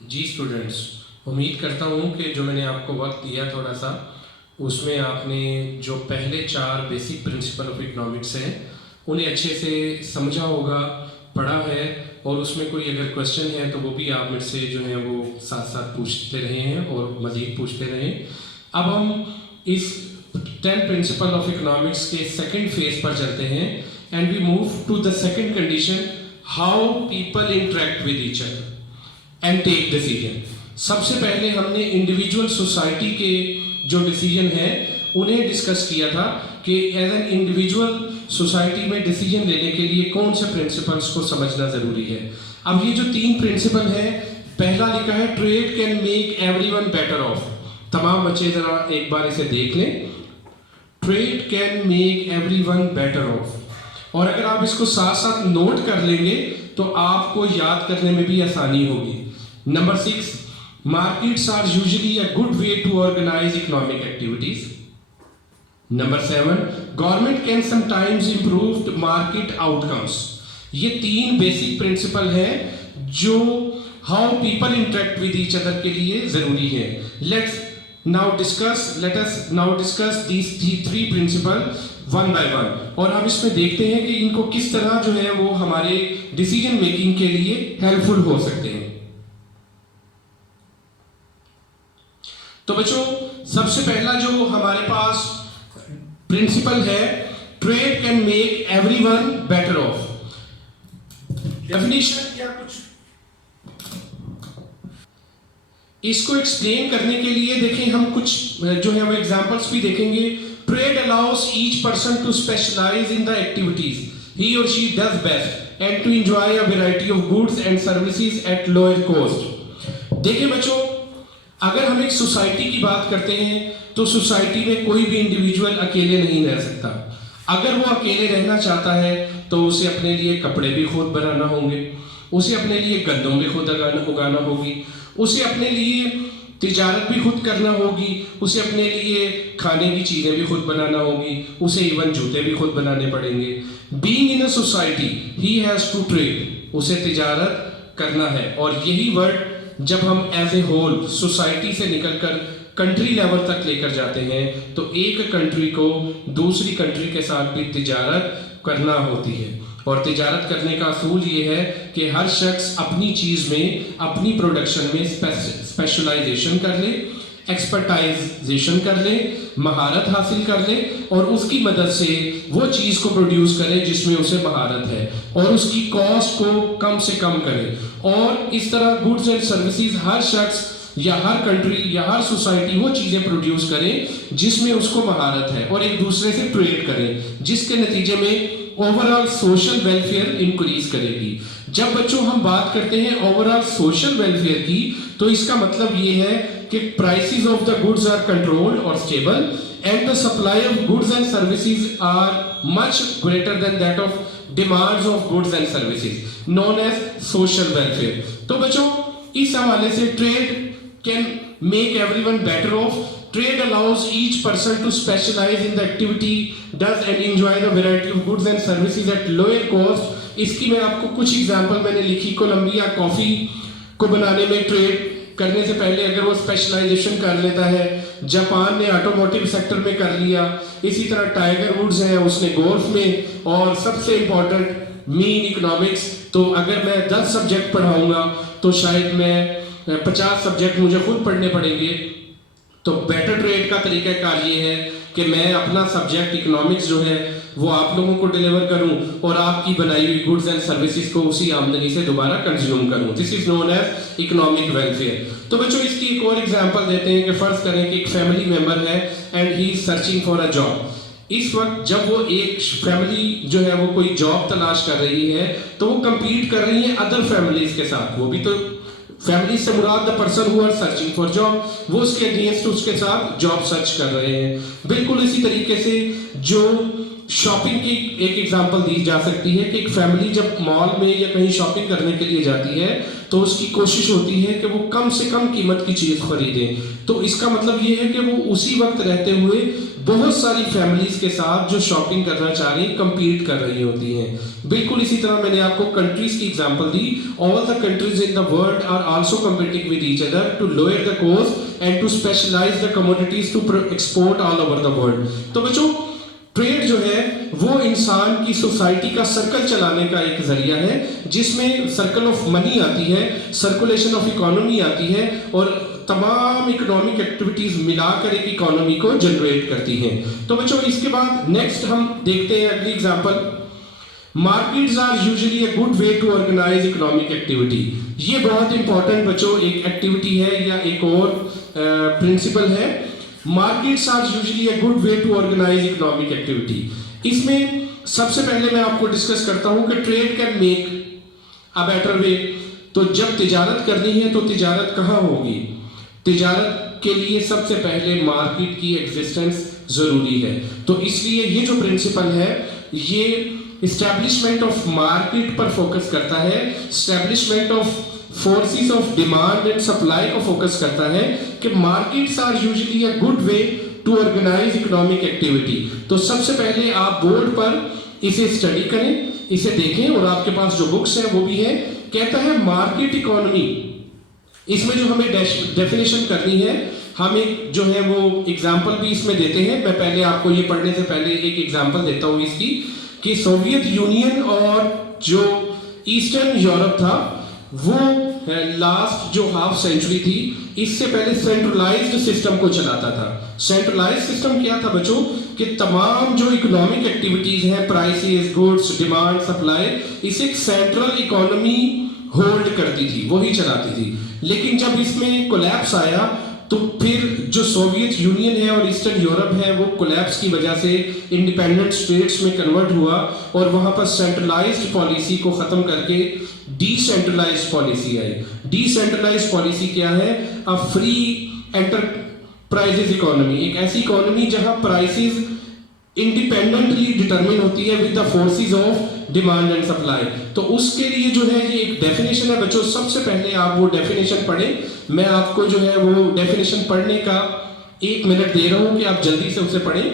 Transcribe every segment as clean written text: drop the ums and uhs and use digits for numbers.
जी students, उम्मीद करता हूँ कि जो मैंने आपको वक्त दिया थोड़ा सा, उसमें आपने जो पहले 4 बेसिक प्रिंसिपल ऑफ इकोनॉमिक्स हैं उन्हें अच्छे से समझा होगा, पढ़ा है, और उसमें कोई अगर क्वेश्चन है तो वो भी आप मेरे से जो है वो साथ साथ पूछते रहे हैं और मज़ीद पूछते रहें। अब हम इस 10 प्रिंसिपल ऑफ इकोनॉमिक्स के सेकंड फेज पर चलते हैं and we move to the second condition, how people interact with each other and take decision. सबसे पहले हमने इंडिविजुअल सोसाइटी के जो डिसीजन है उन्हें डिस्कस किया था कि एज एन इंडिविजुअल सोसाइटी में डिसीजन लेने के लिए कौन से प्रिंसिपल्स को समझना ज़रूरी है। अब ये जो 3 प्रिंसिपल है, पहला लिखा है trade can make everyone better of. तमाम बच्चे ज़रा एक बार इसे देख लें, trade can make everyone better of. और अगर आप इसको साथ साथ नोट कर लेंगे तो आपको याद करने में भी आसानी होगी। Number 6, markets are usually a good way to organize economic activities. Number 7, government can sometimes improve market outcomes. ये 3 बेसिक प्रिंसिपल हैं जो how people interact with each other के लिए जरूरी है। let us now discuss these 3 principle one by one, और हम इसमें देखते हैं कि इनको किस तरह जो है वो हमारे डिसीजन मेकिंग के लिए हेल्पफुल हो सकते हैं। तो बच्चों, सबसे पहला जो हमारे पास प्रिंसिपल है, trade can make everyone better of. Definition या कुछ इसको एक्सप्लेन करने के लिए देखें, हम कुछ जो है वो एग्जांपल्स भी देखेंगे। Trade allows each person to specialise in the activities he or she does best and to enjoy a variety of goods and services at lower cost. देखिए बच्चों, अगर हम एक सोसाइटी की बात करते हैं तो सोसाइटी में कोई भी इंडिविजुअल अकेले नहीं रह सकता। अगर वो अकेले रहना चाहता है तो उसे अपने लिए कपड़े भी खुद बनाना होंगे, उसे अपने लिए गंदम भी खुद उगाना होगी, उसे अपने लिए तिजारत भी खुद करना होगी, उसे अपने लिए खाने की चीज़ें भी खुद बनाना होगी, उसे इवन जूते भी खुद बनाने पड़ेंगे। Being in a society he has to trade, उसे तिजारत करना है। और यही वर्ड जब हम एज ए होल सोसाइटी से निकलकर कंट्री लेवल तक लेकर जाते हैं तो एक कंट्री को दूसरी कंट्री के साथ भी तिजारत करना होती है। और तिजारत करने का असूल ये है कि हर शख्स अपनी चीज़ में, अपनी प्रोडक्शन में स्पेशलाइजेशन कर ले, एक्सपर्टाइजेशन कर ले, महारत हासिल कर ले और उसकी मदद से वो चीज़ को प्रोड्यूस करे जिसमें उसे महारत है और उसकी कॉस्ट को कम से कम करे। और इस तरह गुड्स एंड सर्विसेज हर शख्स या हर कंट्री या हर सोसाइटी वो चीज़ें प्रोड्यूस करें जिसमें उसको महारत है और एक दूसरे से ट्रेड करें, जिसके नतीजे में ओवरऑल सोशल वेलफेयर इंक्रीज करेगी। जब बच्चों हम बात करते हैं ओवरऑल सोशल वेलफेयर की तो इसका मतलब ये है कि prices of the goods are controlled और stable and the supply of goods and services are much greater than that of demands of goods and services, known as social welfare. तो बच्चों, इस हवाले से trade can make everyone better off. Trade allows each person to specialize in the activity, does and enjoy the variety of goods and services at lower cost. इसकी मैं आपको कुछ example मैंने लिखी। कोलंबिया कॉफ़ी को बनाने में ट्रेड करने से पहले अगर वो स्पेशलाइजेशन कर लेता है, जापान ने ऑटोमोटिव सेक्टर में कर लिया, इसी तरह टाइगर वुड्स है उसने गोल्फ में, और सबसे इम्पोर्टेंट मीन इकोनॉमिक्स। तो अगर मैं 10 सब्जेक्ट पढ़ाऊँगा तो शायद मैं 50 सब्जेक्ट मुझे खुद पढ़ने पड़ेंगे। तो बेटर ट्रेड का तरीक़ाकार ये है कि मैं अपना सब्जेक्ट इकोनॉमिक्स जो है वो आप लोगों को डिलीवर करूं और आपकी बनाई हुई गुड्स एंड सर्विसेज को उसी आमदनी से दोबारा कंज्यूम करूं। This is known as economic welfare. तो बच्चों, इसकी एक और एग्जांपल देते हैं कि फर्ज करें कि एक फैमिली मेंबर है and he is searching for a job. इस वक्त जब वो एक फैमिली जो है वो कोई जॉब तलाश कर रही है तो वो कंपीट कर रही है अदर फैमिलीज के साथ। वो भी तो फैमिली से मुराद the person who are searching for job, वो उसके अगेंस्ट उसके साथ जॉब सर्च कर रहे हैं। बिल्कुल इसी तरीके से जो शॉपिंग की एक एग्जांपल दी जा सकती है कि एक फैमिली जब मॉल में या कहीं शॉपिंग करने के लिए जाती है तो उसकी कोशिश होती है कि वो कम से कम कीमत की चीज़ खरीदे। तो इसका मतलब ये है कि वो उसी वक्त रहते हुए बहुत सारी फैमिलीज के साथ जो शॉपिंग करना चाह रही कंपीट कर रही होती हैं। बिल्कुल इसी तरह मैंने आपको कंट्रीज की एग्जांपल दी। All the countries in the world are also competing with each other to lower the cost and to specialize the commodities to export all over the world. तो बच्चों, ट्रेड जो है वो इंसान की सोसाइटी का सर्कल चलाने का एक जरिया है, जिसमें सर्कल ऑफ मनी आती है, सर्कुलेशन ऑफ इकोनॉमी आती है और तमाम इकोनॉमिक एक्टिविटीज मिलाकर एक इकोनॉमी को जनरेट करती हैं। तो बच्चों, इसके बाद नेक्स्ट हम देखते हैं अगली example. Markets are usually a good way to organize economic activity. ये बहुत इंपॉर्टेंट बच्चों एक एक्टिविटी है या एक और प्रिंसिपल है। Markets are usually a good way to organize economic activity. इसमें सबसे पहले मैं आपको डिस्कस करता हूं कि trade can make a better way. तो जब तिजारत करनी है तो तिजारत कहाँ होगी? तिजारत के लिए सबसे पहले मार्केट की एग्जिस्टेंस जरूरी है। तो इसलिए ये जो प्रिंसिपल है ये एस्टैब्लिशमेंट ऑफ मार्केट पर फोकस करता है, establishment of forces of demand and supply को फोकस करता है कि markets are usually a good way to organize economic activity. तो सबसे पहले आप बोर्ड पर इसे स्टडी करें, इसे देखें और आपके पास जो बुक्स है वो भी है। कहता है मार्केट इकोनॉमी। इसमें जो हमें डेफिनेशन करनी है, हम एक जो है वो एग्जाम्पल भी इसमें देते हैं। मैं पहले आपको ये पढ़ने से पहले एक एग्जाम्पल देता हूँ इसकी, कि सोवियत यूनियन और जो ईस्टर्न यूरोप था वो लास्ट जो हाफ सेंचुरी थी, इससे पहले सेंट्रलाइज्ड सिस्टम को चलाता था। सेंट्रलाइज्ड सिस्टम क्या था बच्चों? कि तमाम जो इकोनॉमिक एक्टिविटीज हैं, प्राइसेस, गुड्स, डिमांड, सप्लाई, इसे एक सेंट्रल इकोनॉमी होल्ड करती थी, वही चलाती थी। लेकिन जब इसमें कोलैप्स आया तो फिर जो सोवियत यूनियन है और ईस्टर्न यूरोप है वो कोलैप्स की वजह से इंडिपेंडेंट स्टेट्स में कन्वर्ट हुआ और वहां पर सेंट्रलाइज्ड पॉलिसी को खत्म करके डिसेंट्रलाइज्ड पॉलिसी आई। डिसेंट्रलाइज्ड पॉलिसी क्या है? अ फ्री एंटरप्राइजेज इकोनॉमी, एक ऐसी इकोनॉमी जहां प्राइसेस इंडिपेंडेंटली डिटरमिन होती है with the forces of demand and supply. तो उसके लिए जो है ये एक डेफिनेशन है बच्चों। सबसे पहले आप वो डेफिनेशन पढ़ें। मैं आपको जो है वो डेफिनेशन पढ़ने का 1 मिनट दे रहा हूं कि आप जल्दी से उसे पढ़ें।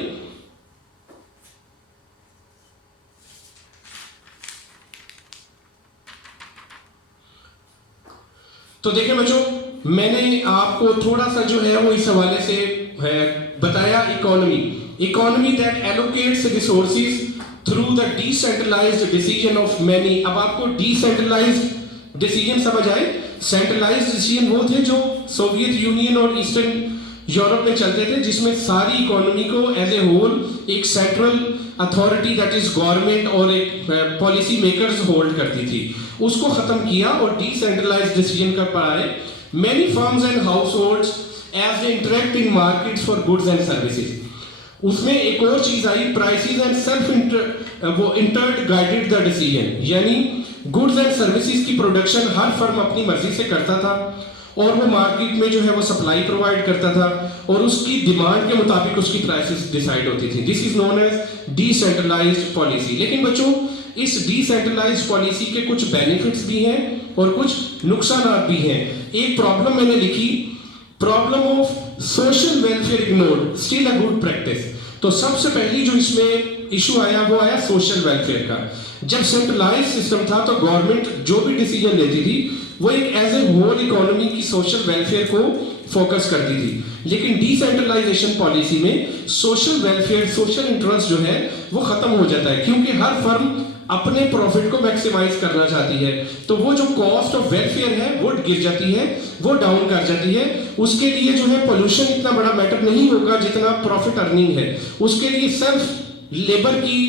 तो देखिए बच्चों, मैंने आपको थोड़ा सा जो है वो इस हवाले से बताया economy that allocates resources through the decentralized decision of many. अब आपको डिसेंट्रलाइज्ड डिसीजन समझ आए? सेंट्रलाइज्ड डिसीजन वो थे जो सोवियत यूनियन और ईस्टर्न यूरोप में चलते थे, जिसमें सारी इकोनॉमी को एज ए होल एक central authority that is government और एक पॉलिसी मेकर्स होल्ड करती थी। उसको खत्म किया और डिसेंट्रलाइज्ड डिसीजन कर पाए। Many firms and households as they interact in markets for goods and services. उसमें एक और चीज आई, प्राइसेस एंड सेल्फ वो इंटर्ड गाइडेड द डिसीजन, यानी गुड्स एंड सर्विसेज की प्रोडक्शन हर फर्म अपनी मर्जी से करता था और वो मार्केट में जो है वो सप्लाई प्रोवाइड करता था और उसकी डिमांड के मुताबिक उसकी प्राइसेस डिसाइड होती थी। This is known as decentralized policy. लेकिन बच्चों, इस डिसेंट्रलाइज्ड पॉलिसी के कुछ बेनिफिट्स भी हैं और कुछ नुकसान भी हैं। एक प्रॉब्लम मैंने लिखी, problem of social welfare ignored still a good practice. तो सबसे पहली जो इसमें इशू आया वो आया सोशल वेलफेयर का। जब सेंट्रलाइज्ड सिस्टम था तो गवर्नमेंट जो भी डिसीजन लेती थी वो एक एज ए होल इकोनॉमी की सोशल वेलफेयर को फोकस करती थी। लेकिन डिसेंट्रलाइजेशन पॉलिसी में सोशल वेलफेयर, सोशल इंटरेस्ट जो है वो खत्म हो जाता है, क्योंकि हर फर्म अपने प्रॉफिट को मैक्सिमाइज करना चाहती है। तो वो जो कॉस्ट ऑफ वेलफेयर है वो गिर जाती है, वो डाउन कर जाती है। उसके लिए जो है पोल्यूशन इतना बड़ा मैटर नहीं होगा जितना प्रॉफिट अर्निंग है। उसके लिए सेल्फ लेबर की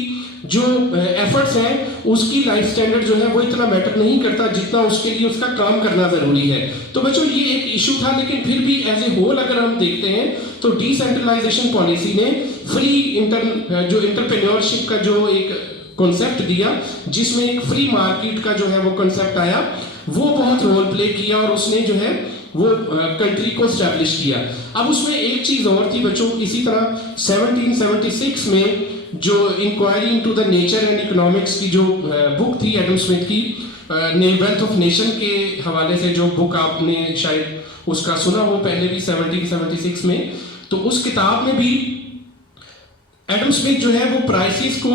जो एफर्ट्स हैं उसकी लाइफ स्टैंडर्ड जो है वो इतना मैटर नहीं करता जितना उसके लिए उसका काम करना जरूरी है। तो बच्चों, ये एक इशू था, लेकिन फिर भी एज ए होल अगर हम देखते हैं तो डिसेंट्रलाइजेशन पॉलिसी ने फ्री जो इंटरप्रेन्योरशिप का जो एक कॉन्सेप्ट दिया, जिसमें एक फ्री मार्केट का जो है वो कॉन्सेप्ट आया, वो बहुत रोल प्ले किया और उसने जो है वो कंट्री को स्टैब्लिश किया। अब उसमें एक चीज और थी बच्चों, इसी तरह 1776 में जो inquiry into the nature and economics की जो बुक थी एडम स्मिथ की, वेल्थ ऑफ नेशन के हवाले से जो बुक आपने शायद उसका सुना हो पहले भी 76 में, तो उस किताब में भी एडम स्मिथ जो है वो प्राइसेस को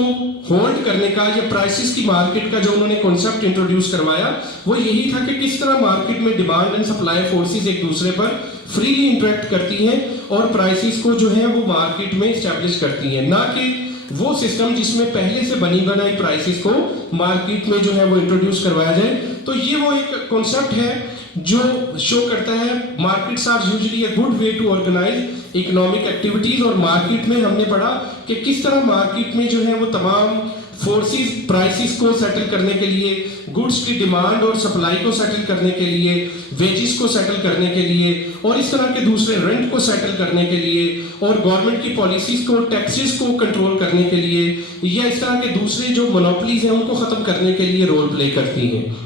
होल्ड करने का या प्राइसेस की मार्केट का जो उन्होंने कॉन्सेप्ट इंट्रोड्यूस करवाया वो यही था कि किस तरह मार्केट में डिमांड एंड सप्लाई फोर्सेस एक दूसरे पर फ्रीली इंटरेक्ट करती हैं और प्राइसेस को जो है वो मार्केट में एस्टैब्लिश करती हैं, ना कि वो सिस्टम जिसमें पहले से बनी बनाई प्राइसेस को मार्केट में जो है वो इंट्रोड्यूस करवाया जाए। तो ये वो एक कॉन्सेप्ट है जो शो करता है markets are usually a good way to organize economic activities. और मार्केट में हमने पढ़ा कि किस तरह मार्केट में जो है वो तमाम फोर्सेस प्राइसेस को सेटल करने के लिए, गुड्स की डिमांड और सप्लाई को सेटल करने के लिए, वेजेस को सेटल करने के लिए और इस तरह के दूसरे रेंट को सेटल करने के लिए और गवर्नमेंट की पॉलिसीज को, टैक्सेस को कंट्रोल करने के लिए या इस तरह के दूसरे जो मोनोपोलीज हैं उनको खत्म करने के लिए रोल प्ले करती हैं।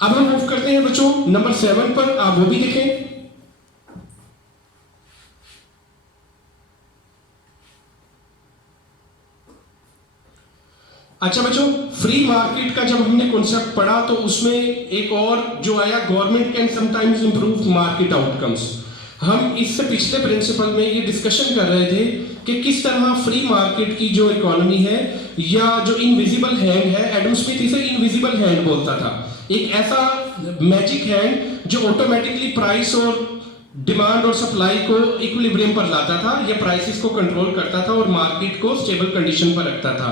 अब हम मूव करते हैं बच्चों नंबर 7 पर, आप वो भी देखें। अच्छा बच्चों, फ्री मार्केट का जब हमने कॉन्सेप्ट पढ़ा तो उसमें एक और जो आया, government can sometimes improve market outcomes. हम इससे पिछले प्रिंसिपल में ये डिस्कशन कर रहे थे कि किस तरह फ्री मार्केट की जो इकोनॉमी है या जो इनविजिबल हैंड है, एडम स्मिथ इसे इनविजिबल हैंड बोलता था, एक ऐसा मैजिक हैंड जो ऑटोमेटिकली प्राइस और डिमांड और सप्लाई को इक्विलिब्रियम पर लाता था या प्राइसेस को कंट्रोल करता था और मार्केट को स्टेबल कंडीशन पर रखता था।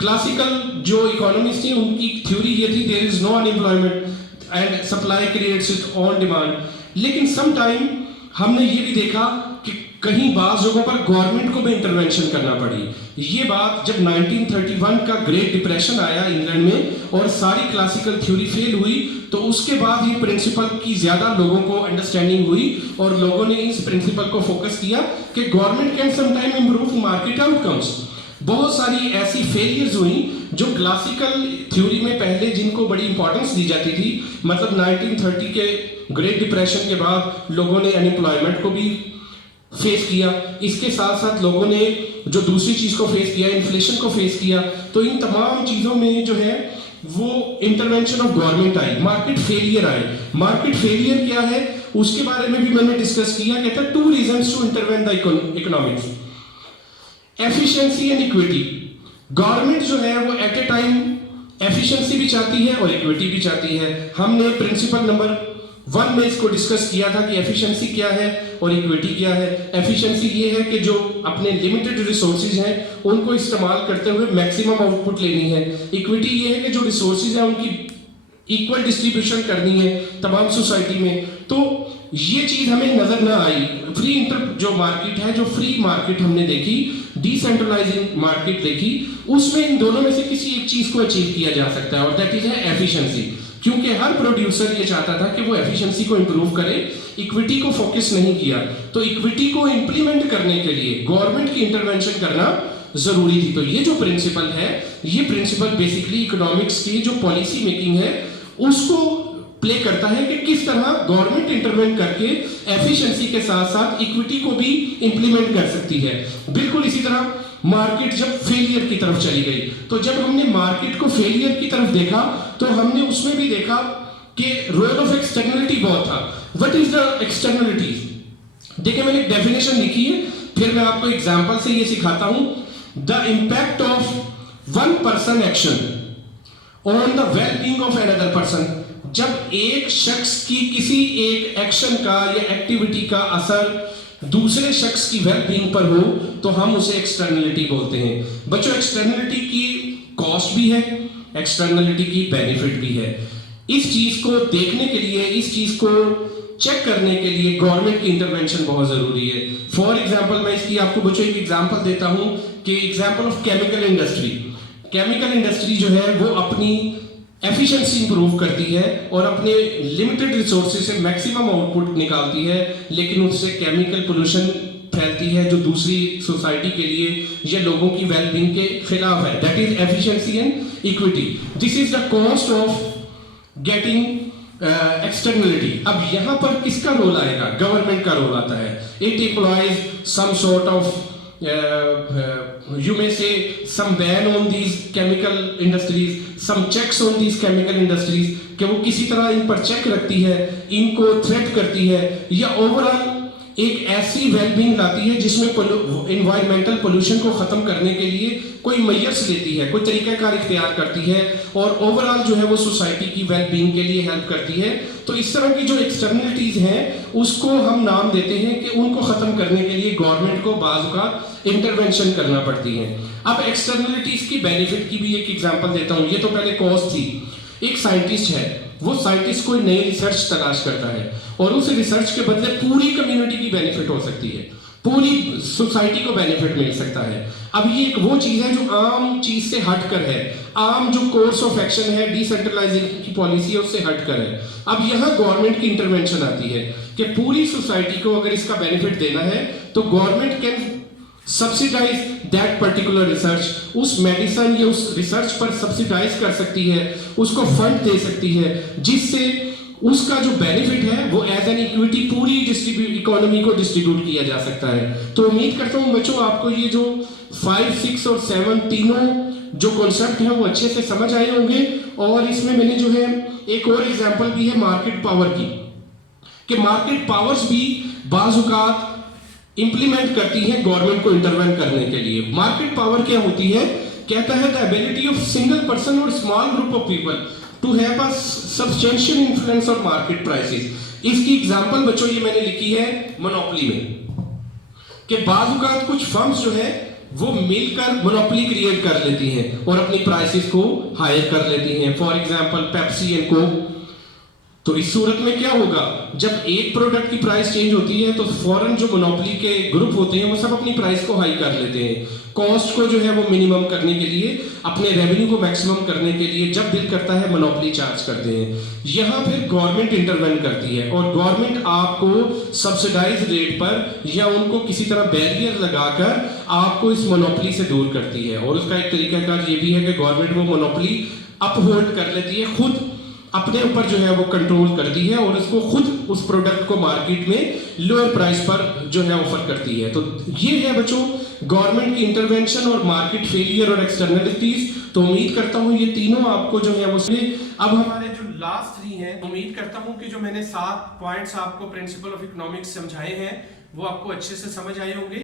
क्लासिकल जो इकोनॉमिस्ट थी उनकी थ्योरी ये थी, there is no unemployment and supply creates it on demand. लेकिन सम टाइम हमने ये भी देखा कि कहीं बाज़ जगहों पर गवर्नमेंट को भी इंटरवेंशन करना पड़ी। ये बात जब 1931 का ग्रेट डिप्रेशन आया इंग्लैंड में और सारी क्लासिकल थ्योरी फेल हुई, तो उसके बाद ये प्रिंसिपल की ज़्यादा लोगों को अंडरस्टैंडिंग हुई और लोगों ने इस प्रिंसिपल को फोकस किया कि government can sometime improve market outcomes. बहुत सारी ऐसी फेलियर्स हुई जो क्लासिकल थ्योरी में पहले जिनको बड़ी इंपॉर्टेंस दी जाती थी, मतलब 1930 के ग्रेट डिप्रेशन के बाद लोगों ने अनएम्प्लॉयमेंट को भी फेस किया, इसके साथ साथ लोगों ने जो दूसरी चीज़ को फेस किया, इन्फ्लेशन को फेस किया। तो इन तमाम चीज़ों में जो है वो intervention of government I, market failure आए। मार्केट फेलियर क्या है उसके बारे में भी मैंने डिस्कस किया, कहता है 2 reasons to intervene the economics, efficiency and equity. Government जो है वो एट ए टाइम एफिशिएंसी भी चाहती है और इक्विटी भी चाहती है। हमने प्रिंसिपल नंबर 1 में इसको डिस्कस किया था कि एफिशिएंसी क्या है और इक्विटी क्या है। एफिशिएंसी ये है कि जो अपने लिमिटेड रिसोर्सेज हैं उनको इस्तेमाल करते हुए मैक्सिमम आउटपुट लेनी है। इक्विटी ये है कि जो रिसोर्सेज हैं उनकी इक्वल डिस्ट्रीब्यूशन करनी है तमाम सोसाइटी में। तो ये चीज हमें नजर ना आई। फ्री जो मार्केट है, जो फ्री मार्केट हमने देखी, डिसेंट्रलाइजिंग मार्केट देखी, उसमें इन दोनों में से किसी एक चीज को अचीव किया जा सकता है और दैट इज है एफिशिएंसी। क्योंकि हर प्रोड्यूसर ये चाहता था कि वो एफिशिएंसी को इंप्रूव करे, इक्विटी को फोकस नहीं किया। तो इक्विटी को इंप्लीमेंट करने के लिए गवर्नमेंट की इंटरवेंशन करना जरूरी थी। तो ये जो प्रिंसिपल है, ये प्रिंसिपल बेसिकली इकोनॉमिक्स की जो पॉलिसी मेकिंग है उसको प्ले करता है कि किस तरह गवर्नमेंट इंटरवेंट करके एफिशिएंसी के साथ साथ इक्विटी को भी इंप्लीमेंट कर सकती है। बिल्कुल इसी तरह मार्केट जब फेलियर की तरफ चली गई, तो जब हमने मार्केट को फेलियर की तरफ देखा तो हमने उसमें भी देखा कि रोल ऑफ एक्सटर्नलिटी बहुत था। What is the externalities? देखिए मैंने एक डेफिनेशन लिखी है, फिर मैं आपको एग्जांपल से ये सिखाता हूं। The impact of one person action on the wellbeing of another person. जब एक शख्स की किसी एक एक्शन का या एक्टिविटी का असर दूसरे शख्स की वेलबींग पर हो तो हम उसे एक्सटर्नलिटी बोलते हैं। बच्चों, एक्सटर्नलिटी की कॉस्ट भी है, एक्सटर्नलिटी की बेनिफिट भी है। इस चीज को देखने के लिए, इस चीज को चेक करने के लिए गवर्नमेंट की इंटरवेंशन बहुत जरूरी है। फॉर एग्जांपल, मैं इसकी आपको बच्चों एक एग्जांपल देता हूं कि example of chemical industry. Chemical industry जो है वो अपनी एफिशिएंसी इंप्रूव करती है और अपने लिमिटेड रिसोर्सेज से मैक्सिमम आउटपुट निकालती है, लेकिन उससे केमिकल पोल्यूशन फैलती है जो दूसरी सोसाइटी के लिए या लोगों की वेलबींग के खिलाफ है। That is efficiency and equity. This is the cost of getting externality. अब यहां पर किसका रोल आएगा? गवर्नमेंट का रोल आता है। It employs some sort of you may say some ban on these chemical industries, some checks on these chemical industries, कि वो किसी तरह इन पर चेक रखती है, इनको थ्रेट करती है, या ओवरऑल एक ऐसी वेलबींग लाती है जिसमें इन्वायरमेंटल पोल्यूशन को खत्म करने के लिए कोई मेजर्स लेती है, कोई तरीकाकार इख्तियार करती है, और ओवरऑल जो है वो सोसाइटी की वेलबींग के लिए हेल्प करती है। तो इस तरह की जो एक्सटर्नलिटीज हैं उसको हम नाम देते हैं कि उनको खत्म करने के लिए गवर्नमेंट को बाज़ का इंटरवेंशन करना पड़ती है। अब एक्सटर्नलिटीज की बेनिफिट की भी एक एग्जांपल देता हूँ। ये तो पहले कॉस्ट थी। एक साइंटिस्ट है, वो साइंटिस्ट कोई नई रिसर्च तलाश करता है और उस रिसर्च के बदले पूरी कम्युनिटी की बेनिफिट हो सकती है, पूरी सोसाइटी को बेनिफिट मिल सकता है। अब ये एक वो चीज है जो आम चीज से हटकर है, आम जो कोर्स ऑफ एक्शन है, डिसेंट्रलाइजेशन की पॉलिसी है उससे हटकर है। अब यहाँ गवर्नमेंट की इंटरवेंशन आती है कि पूरी सोसाइटी को अगर इसका बेनिफिट देना है तो government can subsidize that particular research, उस मेडिसिन या उस रिसर्च पर सब्सिडाइज कर सकती है, उसको फंड दे सकती है, जिससे उसका जो बेनिफिट है वो एज एन इक्विटी पूरी इकोनॉमी को डिस्ट्रीब्यूट किया जा सकता है। तो उम्मीद करता हूँ बच्चों आपको ये जो 5, 6 और 7 तीनों जो कॉन्सेप्ट है वो अच्छे से समझ आए होंगे। और इसमें मैंने जो है एक और एग्जांपल भी है मार्केट पावर की, कि मार्केट पावर्स भी बाज़ इंप्लीमेंट करती है गवर्नमेंट को इंटरवेन करने के लिए। मार्केट पावर क्या होती है? कहता है the ability of single person और small group of people to have a substantial influence on market prices. इसकी एग्जांपल बच्चों ये मैंने लिखी है मोनोपोली में, कि बाज़ कुछ फर्म्स जो है वो मिलकर मोनोपोली क्रिएट कर लेती हैं और अपनी प्राइसेस को हायर कर लेती हैं। For example Pepsi and Coke. तो इस सूरत में क्या होगा, जब एक प्रोडक्ट की प्राइस चेंज होती है तो फौरन जो मोनोपोली के ग्रुप होते हैं वो सब अपनी प्राइस को हाई कर लेते हैं, कॉस्ट को जो है वो मिनिमम करने के लिए, अपने रेवेन्यू को मैक्सिमम करने के लिए जब दिल करता है मोनोपोली चार्ज करते हैं। यहाँ फिर गवर्नमेंट इंटरवेन करती है और गवर्नमेंट आपको सब्सिडाइज रेट पर या उनको किसी तरह बैरियर लगाकर आपको इस मोनोपोली से दूर करती है। और उसका एक तरीकाकार ये भी है कि गवर्नमेंट वो मोनोपोली अपहोल्ड कर लेती है, खुद अपने ऊपर जो है वो कंट्रोल करती है और उसको खुद उस प्रोडक्ट को मार्केट में लोअर प्राइस पर जो है ऑफर करती है। तो ये है बच्चों गवर्नमेंट की इंटरवेंशन और मार्केट फेलियर और एक्सटर्नलिटीज। तो उम्मीद करता हूँ ये तीनों आपको जो है वो अब हमारे जो लास्ट 3 हैं, उम्मीद करता हूँ कि जो मैंने 7 पॉइंट्स आपको प्रिंसिपल ऑफ इकोनॉमिक्स समझाए हैं वो आपको अच्छे से समझ आए होंगे।